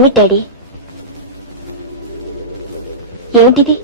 ఏమిటి డాడీ? ఏమిటిది?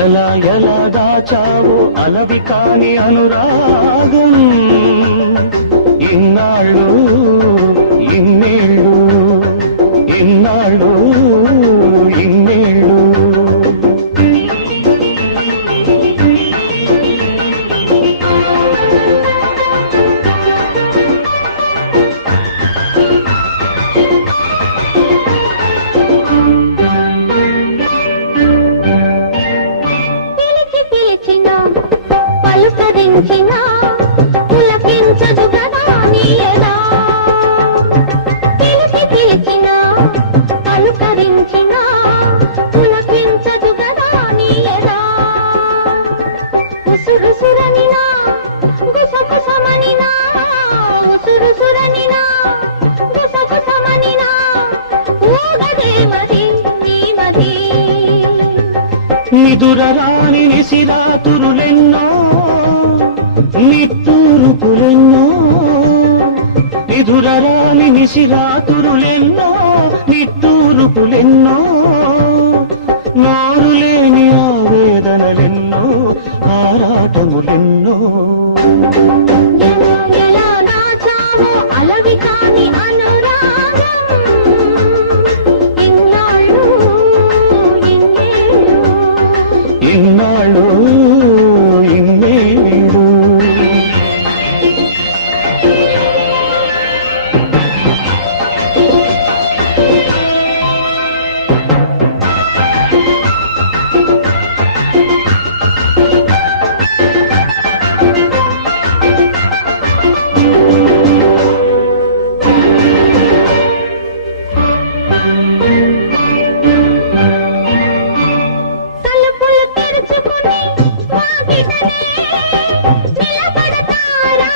ఎలా ఎలా దాచావు అలవి కాని అనురాగం, ఇన్నాళ్ళు ఇన్నేళ్ళు, ఇన్నాళ్ళు ఇన్నేళ్ళు. పులకించదు కదా నీయదా, పిలిచి పిలిచిన పలుకరించిన పులకించదు కదా నీయదా. ఉసురుసురనినా గుసగుసమనినా, ఉసురుసురనినా గుసగుసమనినా, ఊగదే మది నీ మది. నిదురరాని నిసిరాతురులెన్నో, నిట్టూరుపులెన్నో, నిదురరాని నిసిరాతురులెన్నో, నిట్టూరుపులెన్నో, నోరులేని ఆవేదనలెన్నో, ఆరాటములెన్నో. ఎలా దాచావో అలవి కాని అనురాగం, ఇన్నాళ్ళు ఇన్నేళ్ళు, ఇన్నాళ్ళు ఇన్నేళ్ళు. తలుపులు తెరుచుకుని వాకిటనే నిలబడతారా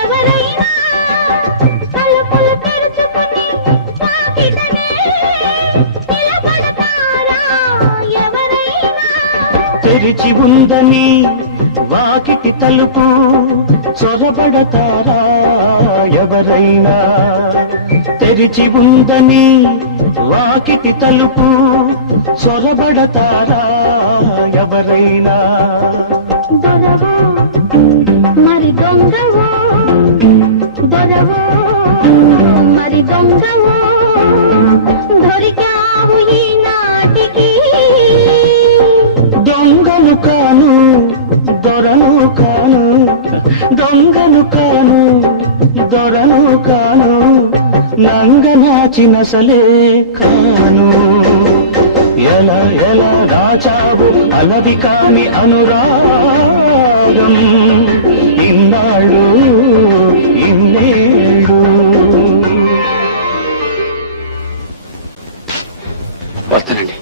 ఎవరైనా, తలుపులు తెరుచుకుని వాకిటనే నిలబడతారా ఎవరైనా. తెరిచి ఉందని వాకిటి తలుపు చొరబడతారా ఎవరైనా, తెరిచి ఉందని వాకిటి తలుపు చొరబడతారా ఎవరైనా. దొరవో మరి దొంగవో, దొరవో మరి దొంగవో, దొరికావు ఈనాటికి. దొంగను కాను దొరను కాను, దొంగను కాను దొరను కాను, నంగనాచినసలే కాను. ఎలా ఎలా దాచావు అలవి కాని అనురాగం, ఇన్నాళ్ళు ఇన్నేళ్ళు. వస్తానండి.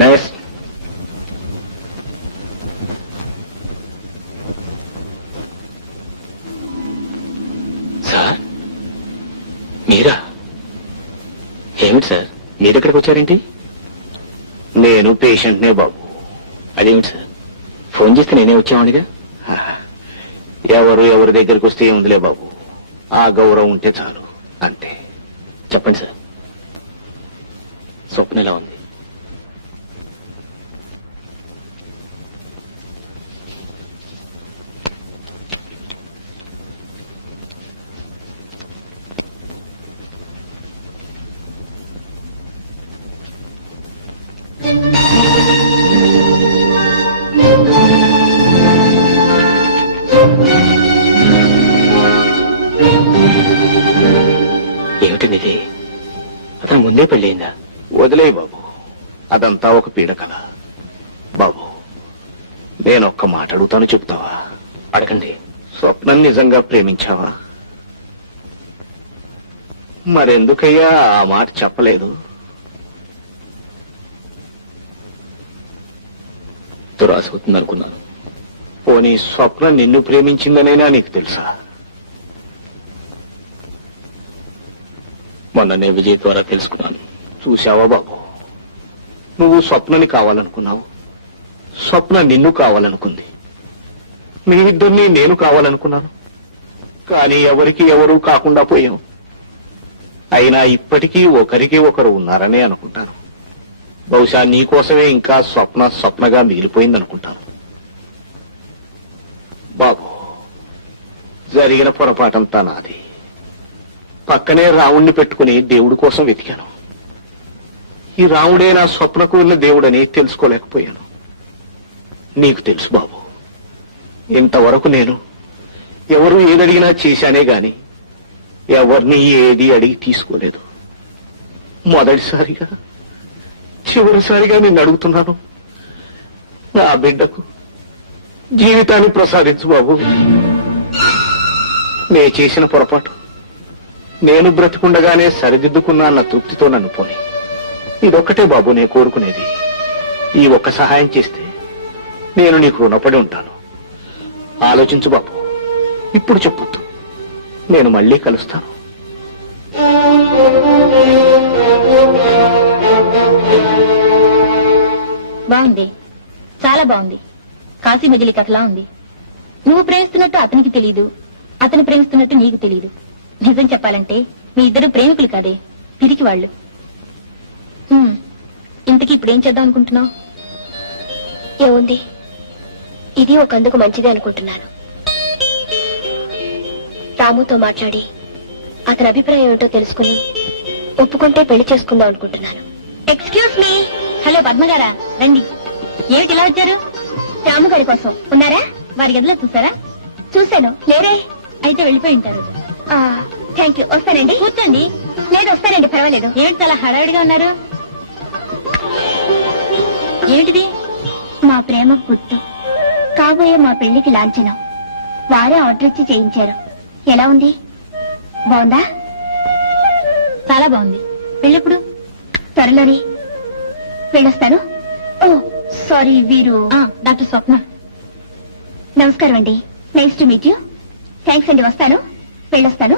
నైస్. సార్ మీరా? మీరు ఎక్కడికి వచ్చారేంటి? నేను పేషెంట్నే బాబు. అదేమిటి సార్, ఫోన్ చేస్తే నేనే వచ్చామనిగా. ఎవరి దగ్గరికి వస్తే ఏముందిలే బాబు, ఆ గౌరవం ఉంటే చాలు అంతే. చెప్పండి సార్, స్వప్న ఎలా ఉంది? ఏమిటండి ఇది? అతను ముందే పెళ్ళయిందా? వదిలేయి బాబు, అదంతా ఒక పీడకల. బాబు, నేనొక్క మాట అడుగుతాను, చెప్తావా? అడగండి. స్వప్నం నిజంగా ప్రేమించావా? మరెందుకయ్యా ఆ మాట చెప్పలేదు? దురాశ అవుతుంది అనుకున్నాను. పోనీ స్వప్న నిన్ను ప్రేమించిందనైనా నీకు తెలుసా? మొన్ననే విజయ్ ద్వారా తెలుసుకున్నాను. చూశావా బాబు, నువ్వు స్వప్నని కావాలనుకున్నావు, స్వప్న నిన్ను కావాలనుకుంది. మీ ఇద్దరిని నేను కావాలనుకున్నాను, కానీ ఎవరికి ఎవరూ కాకుండా పోయాం. అయినా ఇప్పటికీ ఒకరికి ఒకరు ఉన్నారనే అనుకుంటాను. బహుశా నీకోసమే ఇంకా స్వప్నగా మిగిలిపోయిందనుకుంటాను. బాబు, జరిగిన పొరపాటంతా నాది. పక్కనే రావుణ్ణి పెట్టుకుని దేవుడి కోసం వెతికాను. ఈ రాముడే నా స్వప్నకు ఉన్న దేవుడని తెలుసుకోలేకపోయాను. నీకు తెలుసు బాబు, ఇంతవరకు నేను ఎవరు ఏదడిగినా చేశానే గాని ఎవరిని ఏది అడిగి తీసుకోలేదు. మొదటిసారిగా చివరిసారిగా నిన్ను అడుగుతున్నాను, నా బిడ్డకు జీవితాన్ని ప్రసాదించు బాబు. నే చేసిన పొరపాటు నేను బ్రతికుండగానే సరిదిద్దుకున్నా అన్న తృప్తితో నన్ను పోని. ఇదొక్కటే బాబు నేను కోరుకునేది. ఈ ఒక్క సహాయం చేస్తే నేను నీకు రుణపడి ఉంటాను. ఆలోచించు బాబు, ఇప్పుడు చెప్పొద్దు, నేను మళ్ళీ కలుస్తాను. బాగుంది, చాలా బాగుంది. కాశీ మజిలీ కథలా ఉంది. నువ్వు ప్రేమిస్తున్నట్టు అతనికి తెలియదు, అతను ప్రేమిస్తున్నట్టు నీకు తెలియదు. నిజం చెప్పాలంటే మీ ఇద్దరు ప్రేమికులు కాదే, పిరికి వాళ్ళు. ఇంతకీ ఇప్పుడేం చేద్దాం అనుకుంటున్నావు? ఏముంది, ఇది ఒకందుకు మంచిదే అనుకుంటున్నాను. రాముతో మాట్లాడి అతని అభిప్రాయం ఏమిటో తెలుసుకుని ఒప్పుకుంటే పెళ్లి చేసుకుందాం అనుకుంటున్నాను. Excuse me. హలో పద్మగారా, రండి. ఏమిటి ఇలా వచ్చారు? రాము గారి కోసం ఉన్నారా? వారి గదిలో చూసారా? చూశాను. లేరే? అయితే వెళ్ళిపోయి ఉంటారు. Thank you. వస్తానండి. కూర్చోండి. లేదు, వస్తానండి, పర్వాలేదు. ఏమిటి చాలా హడావిడిగా ఉన్నారు? ఏమిటిది? మా ప్రేమ గుర్తు, కాబోయే మా పెళ్లికి లాంఛనం. వారే ఆర్డర్ ఇచ్చి చేయించారు. ఎలా ఉంది? బాగుందా? చాలా బాగుంది. పెళ్ళెప్పుడు? త్వరలోనే. వెళ్ళొస్తాను. ఓ సారీ, వీరు డాక్టర్ స్వప్న. నమస్కారం అండి. Nice to meet you. Thanks అండి, వస్తాను. వెళ్ళొస్తాను.